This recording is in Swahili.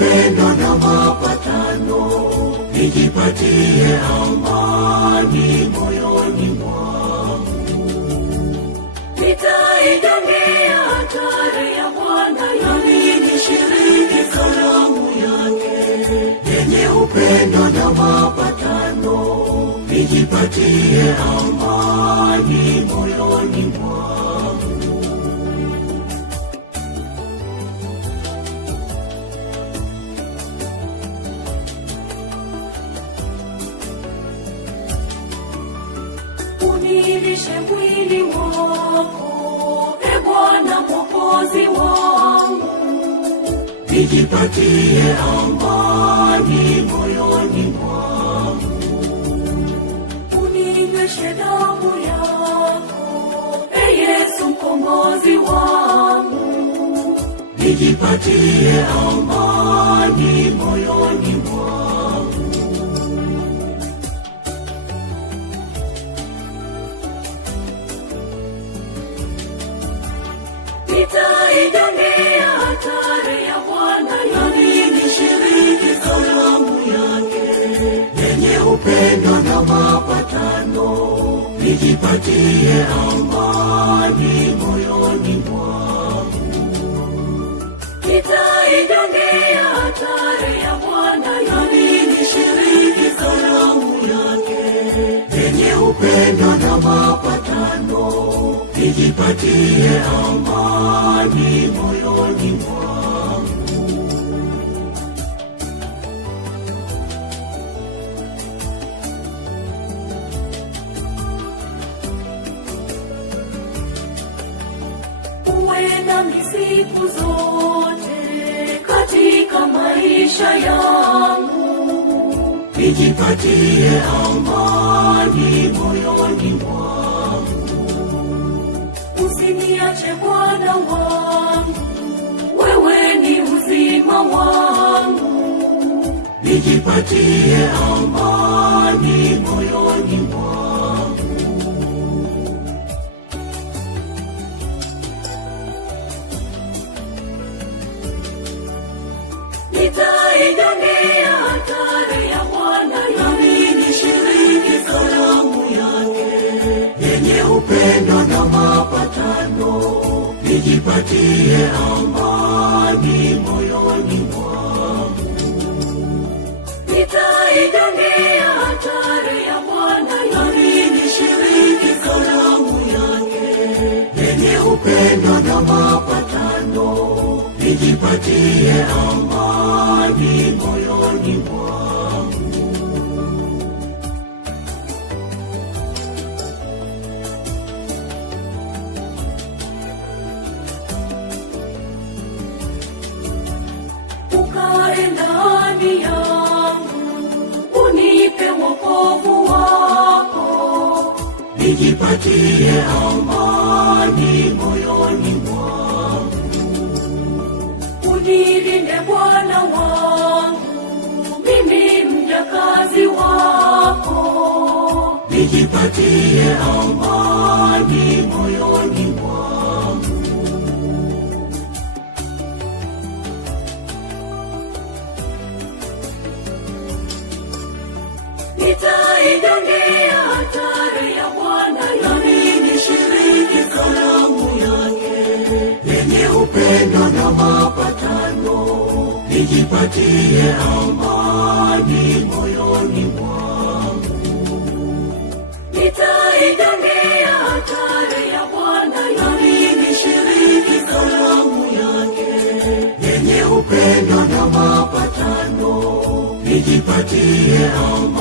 upendo na mapatano, nijipatie amani moyoni mwangu. Nitaidongea hatari ya Bwana, nami nishiriki karamu yake. Yenye upendo na mapatano, nijipatie amani moyoni mwangu. Unilishe mwili wako, e Bwana Mwokozi wangu. Nijipatie amani moyoni mwangu. Uninyweshe damu yako, e Yesu mkombozi wangu. Nijipatie amani moyoni mwangu. Nitaidongea hatari ya Bwana, nami nishiriki karamu yake. Yenye upendo na mapatano, nijipatie amani moyoni mwangu. Nitaidongea hatari ya Bwana, nami nishiriki karamu yake. Yenye upendo na mapatano, nijipatie amani moyoni mwangu. uwe nami siku zote katika maisha yangu. Nijipatie amani moyoni mwangu. Usiniache Bwana wangu, wewe ni uzima wangu. Nijipatie amani moyoni mwangu. Nitaidongea hatari ya Bwana, nami nishiriki karamu yake. Yenye upendo na mapatano, nijipatie amani moyoni mwangu. Nitaidongea hatari ya Bwana, nami nishiriki karamu yake. Yenye upendo na mapatano, nijipatie amani moyoni mwangu. ukae ndani yangu, unipe wokovu wako. Nijipatie amani moyoni mwangu. Unilinde Bwana wangu, mimi mjakazi wako. Nijipatie amani moyoni mwangu. Nitaidongea hatari ya Bwana, nami nishiriki karamu yake. Yenye upendo na mapatano, nijipatie amani moyoni mwangu. Nitaidongea hatari ya Bwana, nami nishiriki karamu yake. Yenye upendo na mapatano, nijipatie amani.